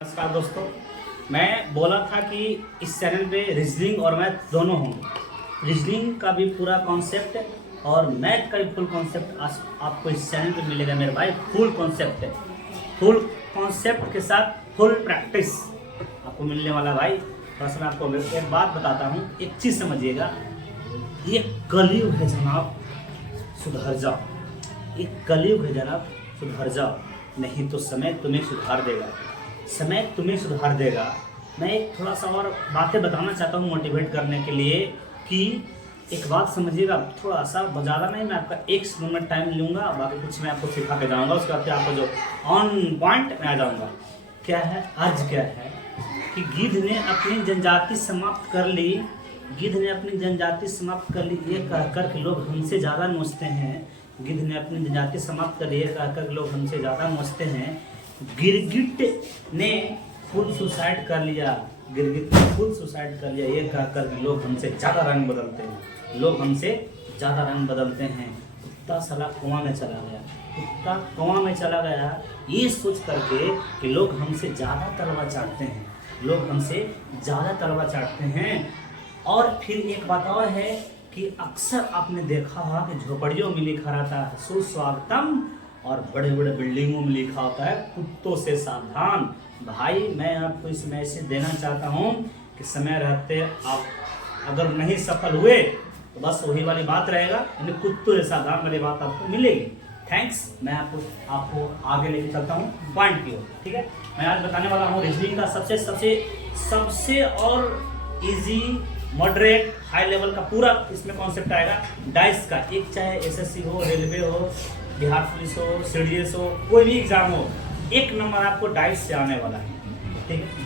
नमस्कार दोस्तों, मैं बोला था कि इस चैनल पे रीजनिंग और मैथ दोनों होंगे। रीजनिंग का भी पूरा कॉन्सेप्ट और मैथ का भी फुल कॉन्सेप्ट आपको इस चैनल पे मिलेगा मेरे भाई। फुल कॉन्सेप्ट है, फुल कॉन्सेप्ट के साथ फुल प्रैक्टिस आपको मिलने वाला भाई। बस मैं आपको एक बात बताता हूँ, एक चीज़ समझिएगा, ये कलयुग है जनाब, सुधर जाओ। ये कलयुग है जनाब, सुधर जाओ, नहीं तो समय तुम्हें सुधार देगा, समय तुम्हें सुधार देगा। मैं एक थोड़ा सा और बातें बताना चाहता हूँ मोटिवेट करने के लिए कि एक बात समझिएगा, थोड़ा सा ज़्यादा नहीं, मैं आपका एक मिनट टाइम लूँगा, बाकी कुछ मैं आपको सिखा के जाऊँगा, उसके बाद आपको जो ऑन पॉइंट में आ जाऊँगा। क्या है आज, क्या है कि गिद्ध ने अपनी जनजाति समाप्त कर ली, गिद्ध ने अपनी जनजाति समाप्त कर ली, ये कहकर के लोग हमसे ज़्यादा नोचते हैं। गिद्ध ने अपनी जनजाति समाप्त कर ली, ये कहकर लोग हमसे ज़्यादा नोचते हैं। गिरगिट ने खुद सुसाइड कर लिया, गिरगिट ने खुद सुसाइड कर लिया, ये कहकर लोग हमसे ज़्यादा रंग बदलते हैं, लोग हमसे ज़्यादा रंग बदलते हैं। कुत्ता साला कुआं में चला गया, कुत्ता कुआं में चला गया, ये सोच करके कि लोग हमसे ज़्यादा तलवा चाटते हैं, लोग हमसे ज़्यादा तलवा चाटते हैं। और फिर एक बात और है कि अक्सर आपने देखा होगा कि झोपड़ियों में लिखा रहता है सुस्वागतम, और बड़े बड़े बिल्डिंगों में लिखा होता है कुत्तों से सावधान। भाई मैं आपको इस मैसेज देना चाहता हूँ कि समय रहते आप अगर नहीं सफल हुए तो बस वही वाली बात रहेगा, यानी कुत्तों से सावधान वाली बात आपको मिलेगी। थैंक्स। मैं आपको आगे लेके चलता हूँ पॉइंट की ओर, ठीक है। मैं आज बताने वाला हूँ रीजनिंग का सबसे और इजी मॉडरेट हाई लेवल का पूरा इसमें कॉन्सेप्ट आएगा। डाइस का, एक चाहे एसएससी हो, रेलवे हो, बिहार पुलिस हो, सीडीएस हो, कोई भी एग्जाम हो, एक नंबर आपको डाइस से आने वाला है, ठीक है।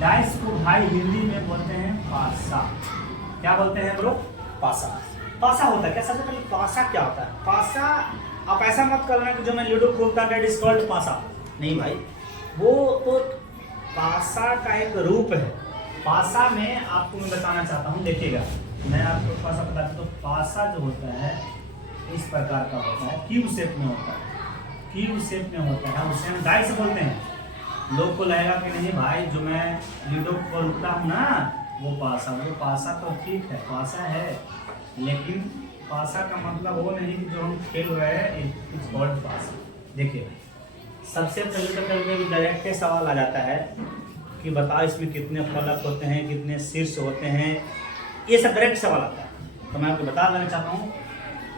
डाइस को भाई हिंदी में बोलते हैं पासा। क्या बोलते हैं ब्रो? पासा। पासा होता है क्या? सबसे पहले पासा क्या होता है? पासा, आप ऐसा मत करना कि जो मैं लूडो खोलता डेट इज कॉल्ड पासा, नहीं भाई, वो तो पासा का एक रूप है। पासा में आपको मैं बताना चाहता हूँ, देखिएगा मैं आपको थोड़ा सा बताता हूँ। तो पासा जो होता है इस प्रकार का होता है, क्यूब शेप में होता है, क्यूब शेप में होता है, उसे हम डाइस बोलते हैं। लोग को लगेगा कि नहीं भाई जो मैं लूडो खोलता हूँ ना वो पासा तो ठीक है, पासा है, लेकिन पासा का मतलब वो नहीं कि जो हम खेल रहे हैं इट्स कॉल्ड पासा। देखिए सबसे पहले तो कभी डायरेक्ट सवाल आ जाता है कि बताओ इसमें कितने फलक होते हैं, कितने शीर्ष होते हैं, ये सब डायरेक्ट सवाल आता है। तो मैं आपको बता देना चाहता हूँ,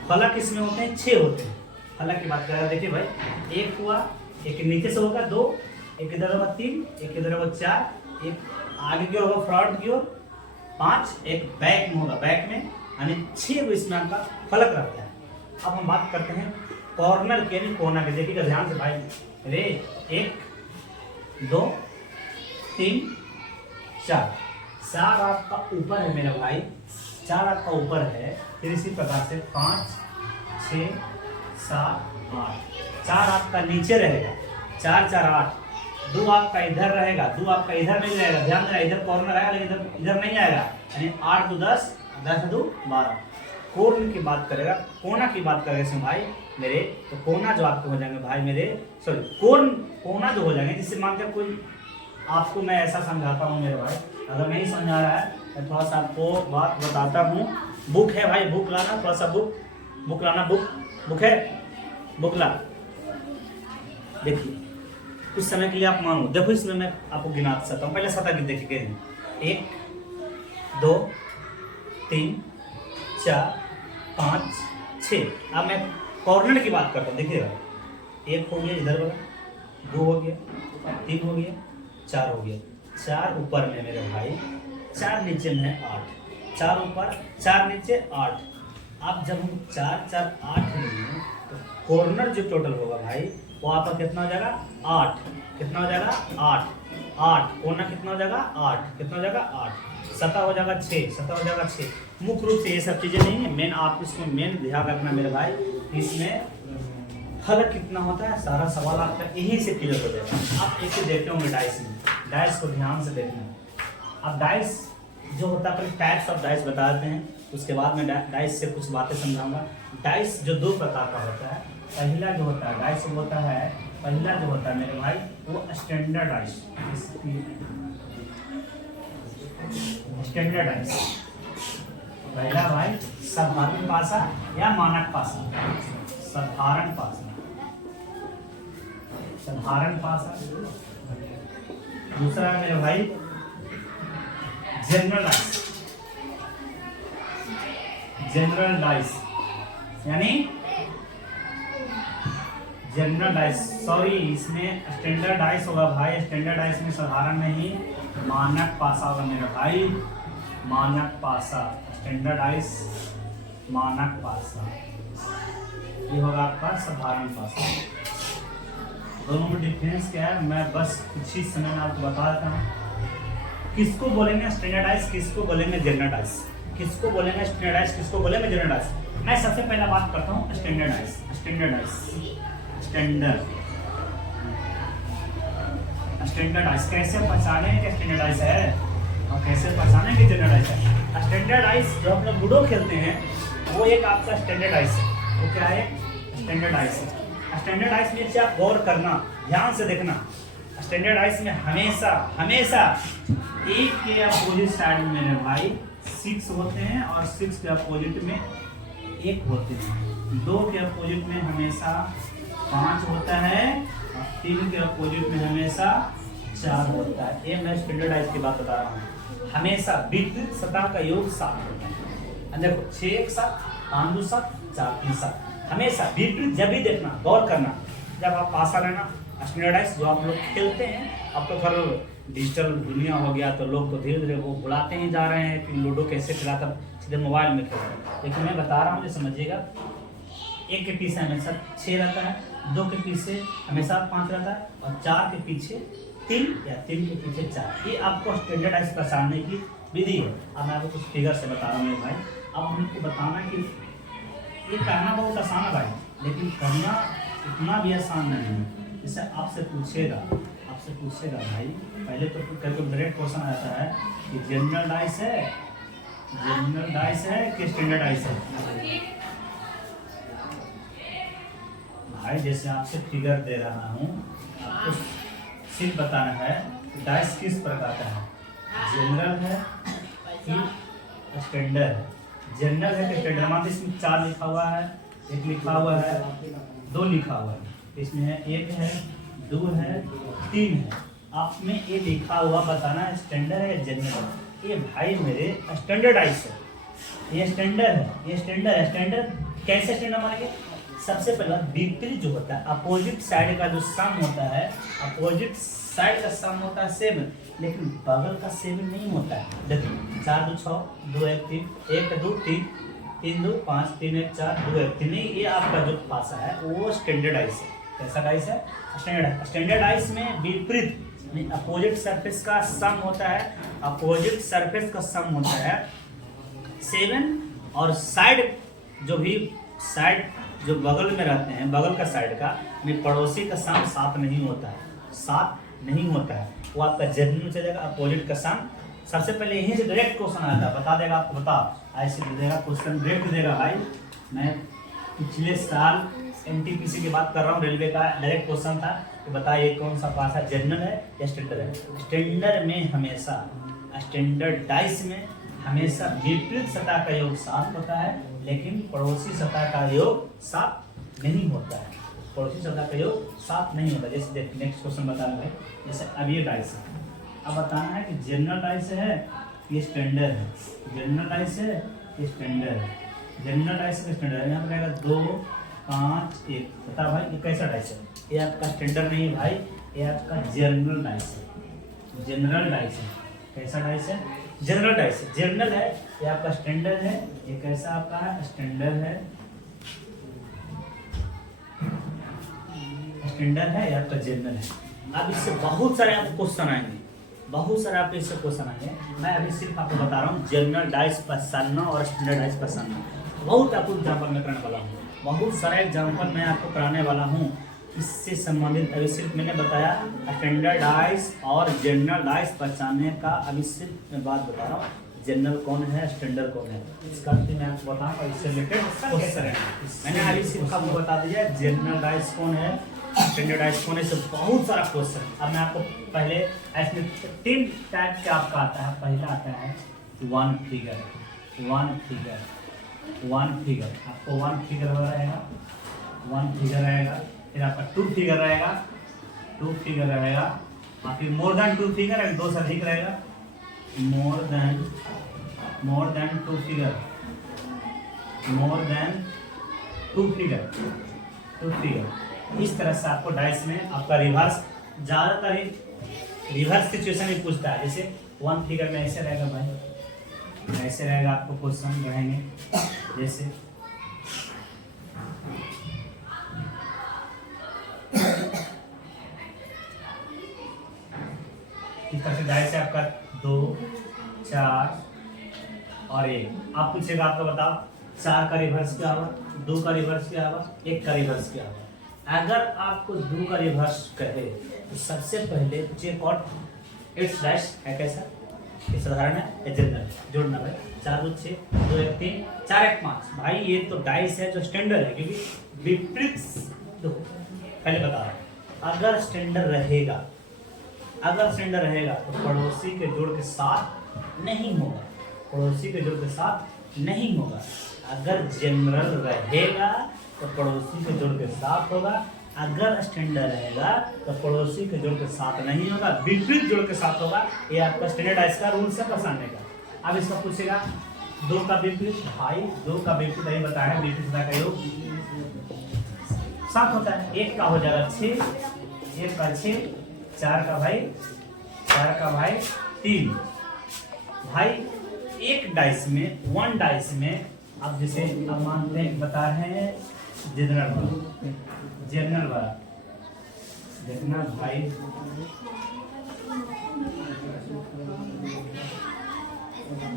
फलक इसमें होते हैं 6 होते हैं। फलक की बात कर रहे हैं, देखिए भाई, एक हुआ, एक नीचे से होगा 2, एक इधर होगा 3, एक इधर होगा 4, एक आगे की ओर होगा फ्रंट की ओर 5, एक बैक में होगा, बैक में, यानी 6 को इसमें आपका फलक रहता है। अब हम बात करते हैं कॉर्नर के, यानी कोना के। देखिएगा ध्यान से भाई, रे 1 2 3 4, 4 आपका ऊपर है मेरा भाई, 4 आपका ऊपर है। फिर इसी प्रकार से 5 6 7 8, 4 आपका नीचे रहेगा, 4 4 8, 2 आपका इधर रहेगा, 2 आपका इधर नहीं रहेगा, ध्यान देना, इधर कॉर्नर आएगा लेकिन इधर नहीं आएगा, यानी 8 2 10, 10 2 12। कोण की बात करेगा, कोना की बात करेगा इसमें भाई मेरे, तो कोना जो आपके हो जाएंगे भाई मेरे, सॉरी कोना जो हो जाएंगे, जिससे मानते हैं कोई आपको मैं ऐसा समझाता हूँ मेरे भाई, अगर नहीं समझा रहा है मैं थोड़ा सा आपको बात बताता हूँ। बुक है भाई, बुक लाना, थोड़ा सा बुक लाना, बुक है, बुक ला। देखिए कुछ समय के लिए आप मानो, देखो इसमें मैं आपको गिना सकता हूँ, पहले 7 देखिए, 1 2 3 4 5 6। अब मैं कॉर्नर की बात करता हूँ, देखिएगा 1 हो गया इधर वाला, 2 हो गया, 3 हो गया, 4 हो गया, 4 ऊपर में मेरे भाई, 4 नीचे में 8, 4 ऊपर 4 नीचे 8। अब जब हम 4 4 8 लेंगे तो कॉर्नर जो टोटल होगा भाई वो आपका कितना हो जाएगा? 8। कितना हो जाएगा? 8। कोना कितना हो जाएगा? 8। कितना हो जाएगा? 8। सतह हो जाएगा 6, सतह हो जाएगा 6। मुख्य रूप से ये सब चीज़ें नहीं है, मेन आप इसमें मेन ध्यान रखना मेरे भाई, इसमें फलक कितना होता है, सारा सवाल आपका यहीं से क्लियर हो जाएगा। आप एक देखते होंगे डाइस में, डाइस को ध्यान से देखना। अब डाइस जो होता है पहले टाइप्स ऑफ डाइस बता देते हैं, उसके बाद में डाइस से कुछ बातें समझाऊंगा। डाइस जो दो प्रकार का होता है, पहला जो होता है डाइस वो होता है, पहला जो होता है मेरे भाई वो स्टैंडर्ड डाइस, स्टैंडर्ड डाइस। पहला भाई साधारण पासा या मानक पासा, साधारण पासा, साधारण पासा। दूसरा मेरे भाई जनरल डाइस, जनरल डाइस यानी जनरल डाइस, सॉरी इसमें स्टैंडर्ड डाइस होगा भाई, स्टैंडर्ड डाइस में साधारण नहीं मानक पासा होगा मेरा भाई, मानक पासा, स्टैंडर्ड डाइस मानक पासा, ये होगा आपका साधारण पासा। दोनों में डिफरेंस क्या है मैं बस कुछ ही समय में आपको बता देता हूँ। किसको बोलेंगे स्टैंडर्डाइज, किसको बोलेंगे जनरलाइज, किसको बोलेंगे स्टैंडर्डाइज, किसको बोलेंगे जनरलाइज। मैं सबसे पहला बात करता हूँ स्टैंडर्डाइज, स्टैंडर्डाइज, स्टैंडर्ड, स्टैंडर्डाइज कैसे पहचाने कि स्टैंडर्डाइज है और कैसे पहचाने कि जनरलाइज है। स्टैंडर्डाइज जो हम लोग लूडो खेलते हैं वो एक आपका स्टैंडर्डाइज है, वो क्या है स्टैंडर्डाइज है। स्टैंडर्डाइज में से आप गौर करना, ध्यान से देखना, स्टैंडर्डाइज में हमेशा हमेशा एक के अपोजिट साइड में मेरे भाई 6 होते हैं और 6 के अपोजिट में 1 होते हैं, 2 के अपोजिट में हमेशा 5 होता है और 3 के अपोजिट में हमेशा 4 होता है। ये मैं स्टैंडर्डाइज की बात बता रहा हूँ। हमेशा विपरीत सतह का योग 7 होता है। देखो 6 1 7, 5 2 7, 4 3 7, हमेशा विपरीत जब भी देखना, गौर करना। जब आप पासा लेना स्टैंडर्डाइज जो आप लोग खेलते हैं, अब तो खैर डिजिटल दुनिया हो गया तो लोग तो धीरे धीरे वो भुलाते ही जा रहे हैं कि लूडो कैसे खिलाता, सीधे मोबाइल में खेलते हैं। लेकिन मैं बता रहा हूँ जो समझिएगा, 1 के पीछे हमेशा 6 रहता है, 2 के पीछे हमेशा 5 रहता है और 4 के पीछे 3 या 3 के पीछे 4। ये आपको स्टैंडर्डाइज पहचानने की विधि है। अब मैं आपको कुछ फिगर से बता रहा हूँ मेरे भाई। अब हमको बताना कि ये करना बहुत आसान है भाई, लेकिन करना इतना भी आसान नहीं है। जैसे आपसे पूछेगा भाई, पहले तो करके डायरेक्ट क्वेश्चन आ जाता है कि जनरल डाइस है, जनरल डाइस है कि स्टैंडर्ड डाइस है। भाई जैसे आपसे फिगर दे रहा हूँ, आपको सिर्फ बताना है कि डाइस किस प्रकार का है, जनरल है कि स्टैंडर्ड है। जनरल है कि स्टैंडर्ड, मान इसमें 4 लिखा हुआ है, 1 लिखा हुआ है, 2 लिखा हुआ है, इसमें है 1 है, 2 है, 3 है। आप में ये लिखा हुआ बताना है स्टैंडर्ड है या जनरल। ये भाई मेरे स्टैंडर्डाइज है, ये स्टैंडर्ड है, ये स्टैंडर्ड है। स्टैंडर्ड कैसे स्टैंडर्ड मानेंगे? सबसे पहला विपरीत जो होता है, अपोजिट साइड का जो सम होता है, अपोजिट साइड का सम होता है 7, लेकिन बगल का 7 नहीं होता है। देखिए 4 2 6, 2 1 3, 1 2 3, 3 2 5, 3 1 4, 2 1 3। ये आपका जो पासा है वो स्टैंडर्डाइज है। कैसा डाइस है? स्टैंडर्ड। स्टैंडर्डाइज में विपरीत अपोजिट सरफेस का सम होता है, अपोजिट सरफेस का सम होता है 7 और साइड जो भी साइड जो बगल में रहते हैं, बगल का साइड का में पड़ोसी का सम 7 नहीं होता है, 7 नहीं होता है। वो आपका जनरल में चलेगा अपोजिट का सम। सबसे पहले यहीं से डायरेक्ट क्वेश्चन आता है, बता देगा आपको, बता ऐसे दे देगा क्वेश्चन, डायरेक्ट देगा भाई। मैं पिछले साल एनटीपीसी की बात कर रहा हूँ, रेलवे का डायरेक्ट क्वेश्चन था कि बताइए कौन सा पासा जनरल है या स्टैंडर्ड है। स्टैंडर्ड में हमेशा, स्टैंडर्डाइज में हमेशा विपरीत सतह का योग 7 होता है, लेकिन पड़ोसी सतह का योग 7 नहीं होता है। पड़ोसी सतह का योग 7 नहीं होता। जैसे देख नेक्स्ट क्वेश्चन बता रहे, जैसे अब ये डाइस है, अब बताना है कि जनरल डाइस है ये स्टैंडर्ड है, जनरल डाइस है ये स्टैंडर्ड है, जनरल डाइस है स्टैंडर्ड है। यहाँ पर रहेगा 2 5 1। बता भाई ये कैसा डाइस है? ये आपका स्टैंडर्ड नहीं है भाई, ये आपका जनरल डाइस है, जनरल डाइस है। कैसा डाइस है? जनरल डाइस है। जनरल है ये आपका स्टैंडर्ड है, ये कैसा आपका है? स्टैंडर्ड है, स्टैंडर्ड है या आपका जनरल है। अब इससे बहुत सारे आपको क्वेश्चन आएंगे, बहुत सारे आपको इससे क्वेश्चन आएंगे। मैं अभी सिर्फ आपको बता रहा हूँ जनरल डाइस पहचानना और स्टैंडर्ड डाइस पहचानना। बहुत आपको एग्जाम्पल में कराने वाला हूँ, बहुत सारा एग्जाम्पल मैं आपको कराने वाला हूँ इससे संबंधित। अभी सिर्फ मैंने बताया स्टैंडर्ड डाइस और जनरल डाइस पहचानने का, अभी सिर्फ मैं बात बता रहा हूँ जनरल कौन है, स्टैंडर्ड कौन है, इसका भी मैं आपको बताऊंगा। इससे रिलेटेड क्वेश्चन है। मैंने अभी सिर्फ आपको बता दिया जनरल डाइस कौन है, स्टैंडर्ड डाइस कौन है, से बहुत सारा क्वेश्चन। अब मैं आपको पहले ऐसे 3 टाइप का आपका आता है। पहला आता है वन फिगर, आपको वन फिगर रहेगा, फिर आपका टू फिगर रहेगा, और फिर मोर देन टू फिगर, और 2 से अधिक रहेगा, मोर देन टू फिगर। इस तरह से आपको डाइस में आपका रिवर्स, ज़्यादातर रिवर्स सिचुएशन में पूछता है। जैसे वन फिगर में ऐसे रहेगा भाई, ऐसे रहेगा, आपको क्वेश्चन रहेंगे जैसे इस तरह से डाइस है आपका 2, 4 और 1। आप पूछेगा आपका बताओ 4 का रिवर्स क्या होगा, 2 का रिवर्स क्या होगा, 1 का रिवर्स क्या होगा। अगर आपको 2 का रिवर्स कहे तो सबसे पहले चेक आउट इट्स डाइस है कैसा, ये साधारण है, जनरल जोड़ना भाई। 4 2 6 2 1 3 4 1 5 भाई, ये तो डाइस है जो स्टैंडर्ड है, क्योंकि विपरीत दो पहले बता रहा हूँ। अगर स्टैंडर्ड रहेगा तो पड़ोसी के जोड़ के साथ नहीं होगा, अगर जनरल रहेगा तो पड़ोसी के जोड़ के साथ होगा, अगर स्टैंडर्ड रहेगा तो पड़ोसी के जोड़ के साथ नहीं होगा, विपरीत जोड़ के साथ होगा। ये आपका स्टैंडर्ड डाइस का रूल्स है पहचानने का। अब इसका पूछेगा 2 का विपरीत, भाई 2 का विपरीत नहीं बताया, विपरीत का योग 7 होता है। 1 का हो जाएगा 6, 1 का 6, 4 का भाई 3। भाई एक डाइस में, वन डाइस में, अब जैसे अब मानते हैं बता रहे हैं जनरल भाई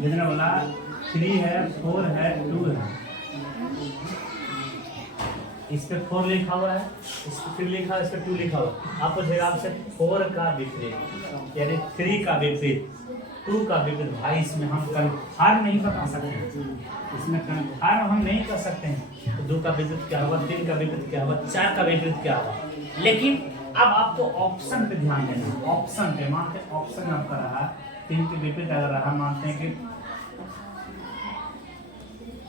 जनरल वाला 3 है, 4 है, 2 है। इस पे 4 लिखा हुआ है, इस पे 3 लिखा हुआ है, इस पे 2 लिखा हुआ है। आप पूछेगा आपसे 4 का विपरीत यानी 3 का विपरीत, 2 का विपरीत। भाई इसमें हम कन्फर्म नहीं बता सकते हैं, इसमें कन्फर्म हम नहीं कर सकते हैं। तो 2 का विपरीत क्या होगा, 3 का विपरीत क्या होगा, 4 का विपरीत क्या होगा। लेकिन अब आपको ऑप्शन पे ध्यान देना है। ऑप्शन पे मानते हैं ऑप्शन आपका रहा 3 के विपरीत अगर रहा, मानते हैं कि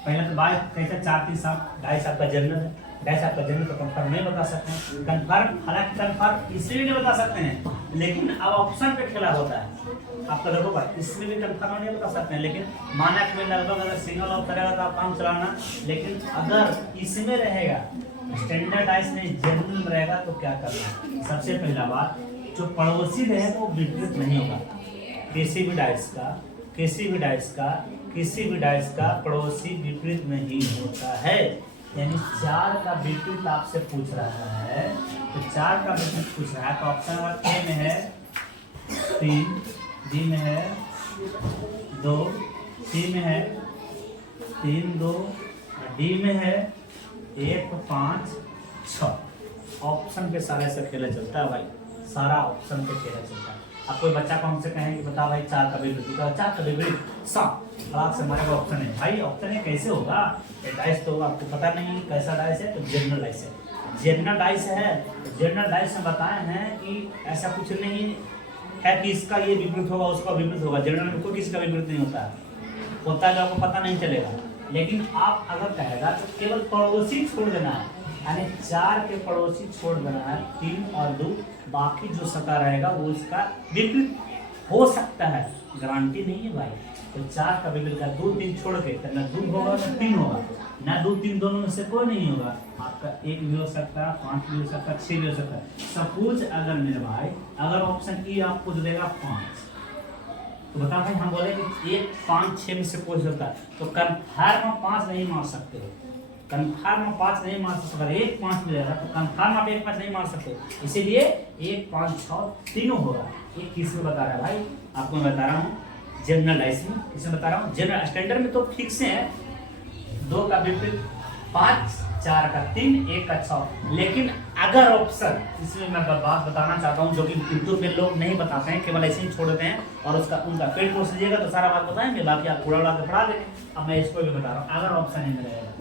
पहले तो बाय कैसा 4 3 7 डाइस आपका जनरल है, डाइस आपका जनरल तो कंफर्म नहीं बता सकते हैं। कंफर्म हालांकि कंफर्म इसलिए भी नहीं बता सकते हैं, लेकिन अब ऑप्शन पे खेला होता है आपका। देखो भाई इसमें भी कंफर्म नहीं बता सकते हैं, लेकिन मानक में लगभग अगर सिंगल ऑफ करेगा तो आप काम चलाना। लेकिन अगर इसमें रहेगा स्टैंडर्ड डाइस में जनरल रहेगा तो क्या करना है। सबसे पहला बात, जो पड़ोसी रहेगा वो विपरीत नहीं होगा। किसी भी डाइस का पड़ोसी विपरीत नहीं होता है। यानी 4 का विपरीत आपसे पूछ रहा है, तो 4 का विपरीत पूछ रहा है तो ऑप्शन नंबर ए में है 3, बी में है 2, सी में है 3 2, डी में है 1 5 6। ऑप्शन पे सारा ऐसा खेला चलता है भाई, सारा ऑप्शन पे खेला चलता है। अब कोई बच्चा को हमसे कहें कि बता भाई 4 का विपरीत, 4 का विपरीत 7, से हमारे पास ऑप्शन है। भाई ऑप्शन है कैसे होगा, डाइस तो आपको पता नहीं कैसा डाइस है, तो जनरल डाइस है। जनरल डाइस में बताए हैं कि ऐसा कुछ नहीं है कि इसका ये विपरीत होगा उसका विपरीत होगा। जनरल में कोई किसी का विपरीत नहीं होता है तो आपको पता नहीं चलेगा। लेकिन आप अगर कहेगा तो केवल पड़ोसी छोड़ देना है, यानी 4 के पड़ोसी छोड़ देना है, 3 और 2, बाकी जो सका रहेगा वो इसका विपरीत हो सकता है, गारंटी नहीं है भाई। तो 4 का विपरीत का 2 3 छोड़ के ना 2 होगा ना 3 होगा, ना 2 3 दोनों में से कोई नहीं होगा। आपका 1 भी हो सकता है, 5 भी हो सकता है, 6 भी हो सकता है। सपोज अगर मेरे भाई अगर ऑप्शन ई आपको देगा 5, तो बता भाई हम बोले कि 1 5 6 में से कोई होता है, तो कन्फर्म 5 नहीं मार सकते हो, कन्फर्म 5 नहीं मार सकते। 1 5 मिलेगा तो कन्फर्म आप 1 5 नहीं मार सकते, इसीलिए 1 5 6 तीनों होगा। ये किस में बता रहा है भाई, आपको मैं बता रहा हूँ जनरल डाइस में, इसमें बता रहा हूँ। जनरल स्टैंडर्ड में तो फिक्स है 2 का विपरीत 5 4 का 3, 1 का 6। लेकिन अगर ऑप्शन, इसमें मैं बात बताना चाहता हूँ जो कि यूट्यूब में लोग नहीं बताते हैं, केवल ऐसे ही छोड़ देते हैं और उसका उनका पेड कोर्स लीजिएगा तो सारा बात बताएंगे, बाकी आप पूरा उड़ा के पढ़ा देंगे। अब मैं इसको भी बता रहा हूँ, अगर ऑप्शन ए में रहेगा,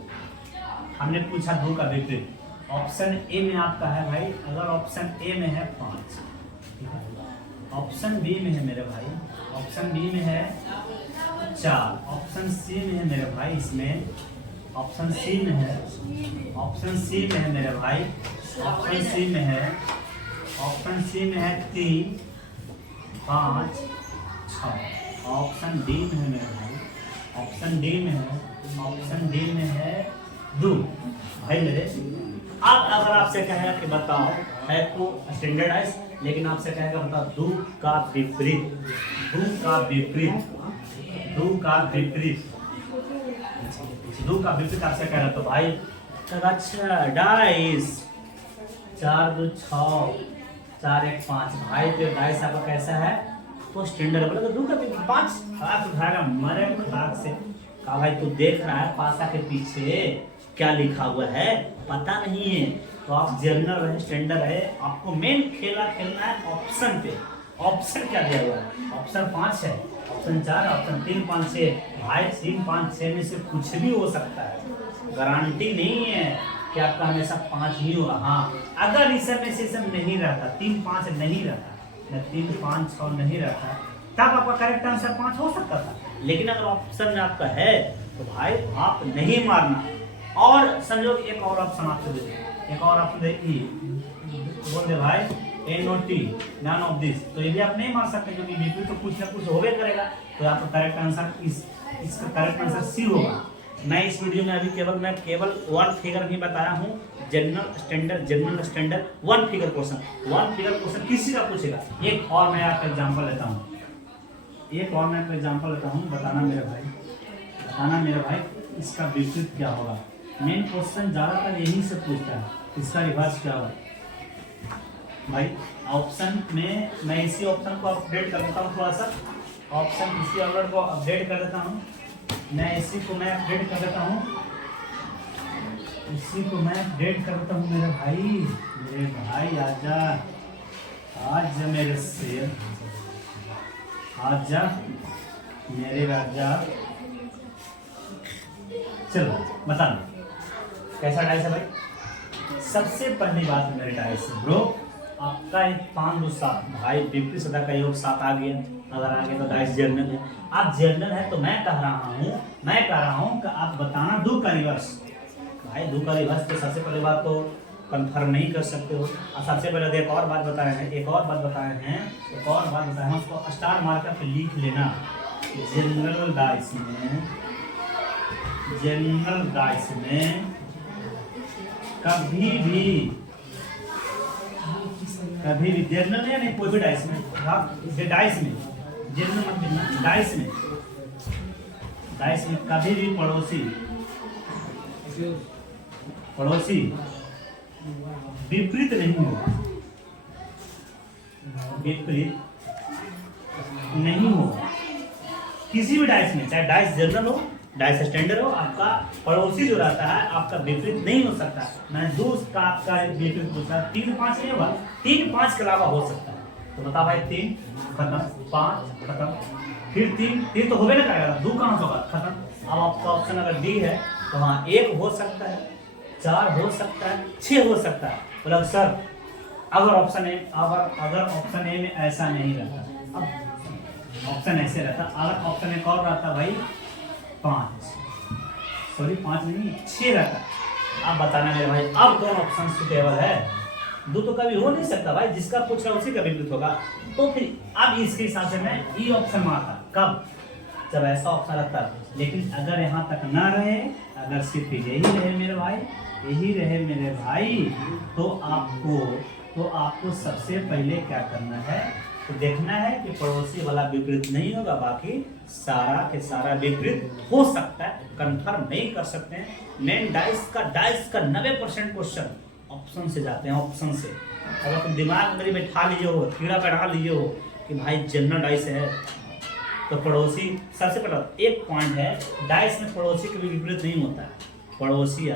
हमने पूछा 2 का विपरीत, ऑप्शन ए में आपका है भाई, अगर ऑप्शन ए में है 5, ऑप्शन बी में है मेरे भाई, ऑप्शन बी में है 4, ऑप्शन सी में है मेरे भाई, इसमें ऑप्शन सी में है, ऑप्शन सी में है मेरे भाई, ऑप्शन सी में है, ऑप्शन सी में है 3, 5, 6, ऑप्शन डी में है मेरे भाई, ऑप्शन डी में है, ऑप्शन डी में है 2 भाई मेरे। अब अगर आपसे कहेगा कि बताओ है तो स्टैंडर्डाइज, लेकिन आपसे कहेगा बताओ 2 का विपरीत, 2 का विपरीत, 2 का विपरीत, 2 का विपरीत आपसे कह रहा तो भाई अच्छा डाइस 4 2 6 4 1 5 भाई, तो डाइस आपका कैसा है तो स्टैंडर्ड बोला तो 2 का विपरीत 5 हाथ उठाएगा मरे खाक से। कहा भाई तू देख रहा है पासा के पीछे क्या लिखा हुआ है पता नहीं है, तो आप जनरल है स्टैंडर्ड है, आपको मेन खेलना है ऑप्शन पे। ऑप्शन क्या दिया हुआ है, ऑप्शन 5 है, ऑप्शन 4, ऑप्शन 3 5 6 भाई, 3 5 6 में से कुछ भी हो सकता है, गारंटी नहीं है कि आपका हमेशा 5 ही होगा। हाँ अगर इस में से सब नहीं रहता, 3 5 नहीं रहता, 3 5 6 नहीं रहता, तब आपका करेक्ट आंसर 5 हो सकता था। लेकिन अगर ऑप्शन में आपका है तो भाई आप नहीं मारना। और संजोग एक और ऑप्शन आपसे दे, एक और ऑप्शन दे बोल दे भाई a naughty none of this, तो ये भी आप नहीं मार सकते क्योंकि विपरीत तो कुछ ना कुछ होबे करेगा, तो आपका करेक्ट आंसर इसका करेक्ट आंसर सी होगा। मैं इस वीडियो में अभी केवल 1 फिगर नहीं बताया हूँ, जनरल स्टैंडर्ड 1 फिगर क्वेश्चन किसी का पूछेगा। एक और मैं आपका एग्जांपल लेता हूँ, बताना मेरे भाई इसका विपरीत क्या होगा। मेन क्वेश्चन ज्यादातर यही से पूछता है, इसका रिवर्स क्या होगा भाई। ऑप्शन में मैं इसी ऑप्शन को अपडेट कर देता हूँ, थोड़ा सा ऑप्शन इसी ऑर्डर को अपडेट कर देता हूँ, मैं इसी को मैं अपडेट कर देता हूँ, इसी को मैं अपडेट कर देता हूँ मेरे भाई आजा आज मेरे शेर, आजा मेरे राजा। चलो बताना कैसा डाइस है भाई। सबसे पहली बात मेरे डाइस ब्रो, आपका 5 2 7 भाई, विपरीत सदा का योग 7 आ गया, अगर आ गया तो डाइस जर्नल है। आप जर्नल है तो मैं कह रहा हूँ कि आप बताना 2 का रिवर्स भाई। 2 का रिवर्स तो सबसे पहली बात तो कंफर्म नहीं कर सकते हो। और सबसे पहले एक और बात बताए हैं, उसको स्टार मार्कर पे लिख लेना। जनरल डाइस में कभी भी जनरल या नहीं, कोई भी डाइस में, डाइस में जनरल मत लिखना, डाइस में कभी भी पड़ोसी विपरीत नहीं होगा किसी भी डाइस में, चाहे डाइस जनरल हो डाइस स्टैंडर्ड हो, आपका पड़ोसी जो रहता है आपका विपरीत नहीं हो सकता। मैंने 2 का आपका विपरीत पूछा, 3 5 नहीं होगा, 3 5 के अलावा हो सकता है। तो बता भाई 3 खत्म, 5 खत्म, फिर 3 तो होबे ना करेगा, 2 कहाँ से होगा खत्म। अब आपका ऑप्शन अगर डी है तो हाँ 1 हो सकता है, 4 हो सकता है, 6 हो सकता है। बोला सर अगर ऑप्शन ए में ऐसा नहीं रहता, अब ऑप्शन ऐसे रहता, अगर ऑप्शन एक और रहता भाई 5 नहीं 6 रहता। अब बताना मेरे भाई अब कौन ऑप्शन सुटेबल है। 2 तो कभी हो नहीं सकता भाई, जिसका पूछ रहा उसी का विपरीत होगा। तो फिर अब इसके हिसाब से मैं ई ऑप्शन मारता, कब जब ऐसा ऑप्शन रहता। लेकिन अगर यहाँ तक ना रहे, अगर सिर्फ यही रहे मेरे भाई, तो आपको सबसे पहले क्या करना है, तो देखना है कि पड़ोसी वाला विपरीत नहीं होगा, बाकी सारा के सारा विपरीत हो सकता है, कंफर्म नहीं कर सकते हैं। मेन डाइस का 90% क्वेश्चन ऑप्शन से जाते हैं, ऑप्शन से। अगर तुम दिमाग में बैठा लिए हो, कीड़ा बैठा लिए हो कि भाई जनरल डाइस है तो पड़ोसी, सबसे पहला एक पॉइंट है, डाइस में पड़ोसी के भी विपरीत नहीं होता है। पड़ोसी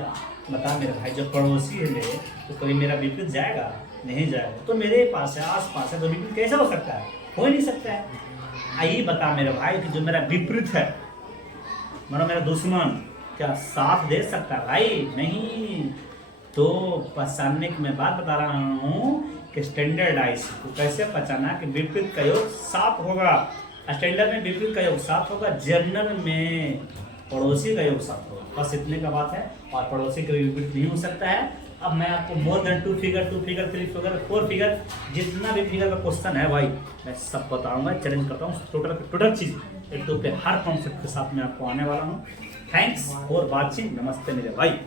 बता मेरे भाई, जो पड़ोसी है मेरे, तो कभी मेरा विपरीत जाएगा? नहीं जाएगा। तो मेरे पास है, आस पास है, तो विपरीत कैसे हो सकता है? हो ही नहीं सकता है। आइए बता मेरे भाई कि जो मेरा विपरीत है, मतलब मेरा दुश्मन, क्या साथ दे सकता है भाई? नहीं। तो पहचानने की मैं बात बता रहा हूँ कि स्टैंडर्डाइज को कैसे पहचाना कि विपरीत का योग 7 होगा। स्टैंडर्ड में विपरीत का योग 7 होगा, जनरल में पड़ोसी का योग 7 होगा। बस इतने का बात है। और पड़ोसी का विपरीत नहीं हो सकता है। अब मैं आपको more than 2 figure, 2 figure, 3 figure, 4 figure, जितना भी फिगर का क्वेश्चन है भाई, मैं सब बताऊंगा, चैलेंज करता हूँ। टोटल चीज यूट्यूब पे हर कॉन्सेप्ट के साथ में आपको आने वाला हूँ। Thanks for watching. नमस्ते मेरे भाई।